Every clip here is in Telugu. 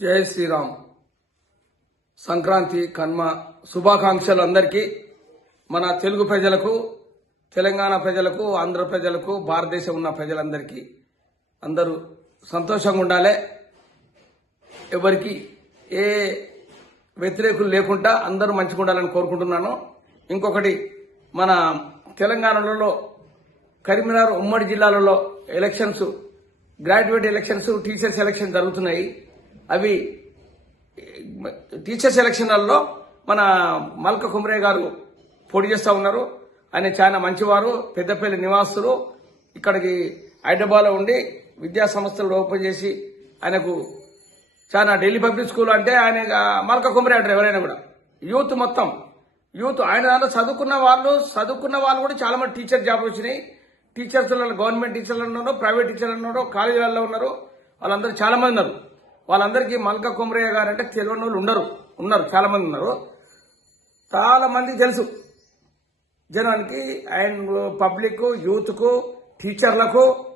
జై శ్రీరామ్. సంక్రాంతి కన్మ శుభాకాంక్షలు అందరికీ మన తెలుగు ప్రజలకు తెలంగాణ ప్రజలకు ఆంధ్ర ప్రజలకు భారతదేశం ఉన్న ప్రజలందరికీ అందరూ సంతోషంగా ఉండాలి. ఎవరికి ఏ వ్యతిరేకులు లేకుండా అందరూ మంచిగా ఉండాలని కోరుకుంటున్నాను. ఇంకొకటి మన తెలంగాణలో కరీంనగర్ ఉమ్మడి జిల్లాలలో elections graduate elections teachers election జరుగుతున్నాయి. అవి టీచర్స్ ఎలక్షన్లలో మన మల్క కుమరే గారు పోటీ చేస్తూ ఉన్నారు. ఆయన చాలా మంచివారు పెద్దపల్లి నివాసులు. ఇక్కడికి హైదరాబాద్లో ఉండి విద్యా సంస్థలు ఓపెన్ చేసి ఆయనకు చాలా ఢిల్లీ పబ్లిక్ స్కూల్ అంటే ఆయన మల్క కుమరే అంటారు ఎవరైనా కూడా. యూత్ మొత్తం. యూత్ ఆయన దాంట్లో చదువుకున్న వాళ్ళు చదువుకున్న వాళ్ళు కూడా చాలా మంది టీచర్ జాబ్ వచ్చినాయి. టీచర్స్ గవర్నమెంట్ టీచర్లు ఉన్నారు ప్రైవేట్ టీచర్లు ఉన్నారు కాలేజీలలో ఉన్నారు. వాళ్ళందరూ చాలా మంది ఉన్నారు. వాళ్ళందరికీ మల్క కుమరయ్య గారు అంటే తెలియని వాళ్ళు ఉండరు. ఉన్నారు చాలా మంది ఉన్నారు. చాలా మంది తెలుసు. జనానికి అండ్ పబ్లిక్ యూత్కు టీచర్లకు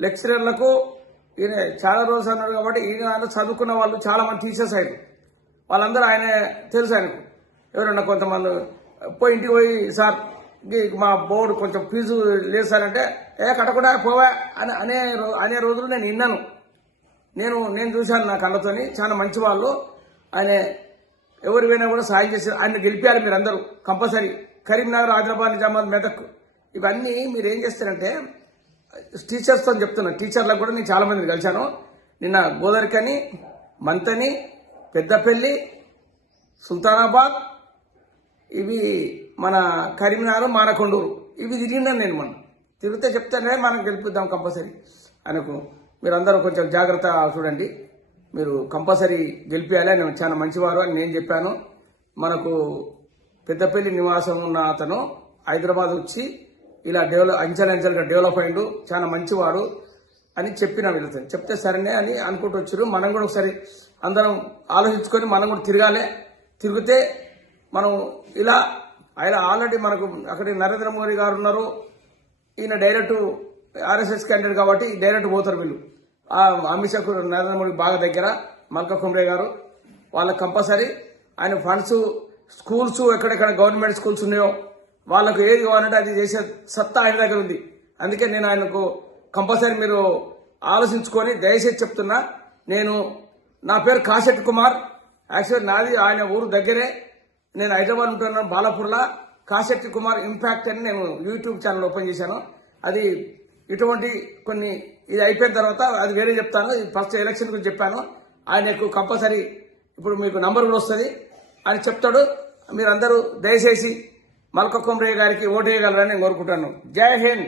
లెక్చరర్లకు ఈయన చాలా రోజులు అన్నారు కాబట్టి ఈయన చదువుకున్న వాళ్ళు చాలా మంది టీచర్స్ ఆయన. వాళ్ళందరూ ఆయన తెలుసు ఆయనకు. ఎవరన్నా కొంతమంది పోయి ఇంటికి పోయి సార్ మా బోర్డు కొంచెం ఫీజు లేదు సార్ అంటే ఏ కట్టకుండా పోవా? అని అనే రో- అనే రోజులు నేను విన్నాను. నేను నేను చూశాను నా కళ్ళతోని. చాలా మంచి వాళ్ళు. ఆయన ఎవరు పోయినా కూడా సాయం చేశారు. ఆయన గెలిపారు మీరు అందరూ కంపల్సరీ. కరీంనగర్ ఆదిలాబాద్ నిజామాబాద్ మెదక్. ఇవన్నీ మీరు ఏం చేస్తారంటే టీచర్స్తో చెప్తున్నా. టీచర్లకు కూడా నేను చాలా మందిని కలిశాను. నిన్న గోదరికని మంతని పెద్దపల్లి సుల్తానాబాద్ ఇవి మన కరీంనగర్ మానకొండూరు. ఇవి తిరిగినాను నేను మనం తిరిగితే చెప్తానే మనం గెలిపిద్దాం కంపల్సరీ. ఆయనకు మీరందరూ కొంచెం జాగ్రత్త చూడండి. మీరు కంపల్సరీ గెలిపించాలి ఆయన చాలా మంచివారు అని నేను చెప్పాను. మనకు పెద్దపల్లి నివాసం ఉన్న అతను హైదరాబాద్ వచ్చి ఇలా డెవలప్ అంచెలంచెలుగా డెవలప్ అయ్యిండు చాలా మంచివాడు అని చెప్పిన వీళ్ళతో. చెప్తే సరేనే అని అనుకుంటూ వచ్చారు మనం కూడా ఒకసారి అందరం ఆలోచించుకొని మనం కూడా తిరగాలి. తిరిగితే మనం ఇలా ఆయన ఆల్రెడీ మనకు అక్కడ నరేంద్ర మోడీ గారు ఉన్నారు. ఈయన డైరెక్ట్ ఆర్ఎస్ఎస్ క్యాండిడేట్ కాబట్టి డైరెక్ట్ పోతారు వీళ్ళు. అమిత్ షా నరేంద్ర మోడీ బాగా దగ్గర మల్క కుమ్రే గారు. వాళ్ళకి కంపల్సరీ ఆయన ఫండ్స్ స్కూల్స్ ఎక్కడెక్కడ గవర్నమెంట్ స్కూల్స్ ఉన్నాయో వాళ్ళకు ఏది కావాలంటే అది చేసే సత్తా ఆయన దగ్గర ఉంది. అందుకే నేను ఆయనకు కంపల్సరీ మీరు ఆలోచించుకొని దయచేసి చెప్తున్నా నేను నా పేరు కాశెట్ కుమార్. యాక్చువల్ నాది ఆయన ఊరు దగ్గరే. నేను హైదరాబాద్ ఉంటున్నాను బాలాపూర్లా. కాశెట్టి కుమార్ ఇంపాక్ట్ అని నేను యూట్యూబ్ ఛానల్ ఓపెన్ చేశాను. అది ఇటువంటి కొన్ని ఇది అయిపోయిన తర్వాత అది వేరే చెప్తాను. ఫస్ట్ ఎలక్షన్ గురించి చెప్పాను. ఆయనకు కంపల్సరీ ఇప్పుడు మీకు నంబర్ కూడా వస్తుంది. ఆయన చెప్తాడు. మీరందరూ దయచేసి మల్క గారికి ఓటు వేయగలరని నేను కోరుకుంటాను జై హింద్.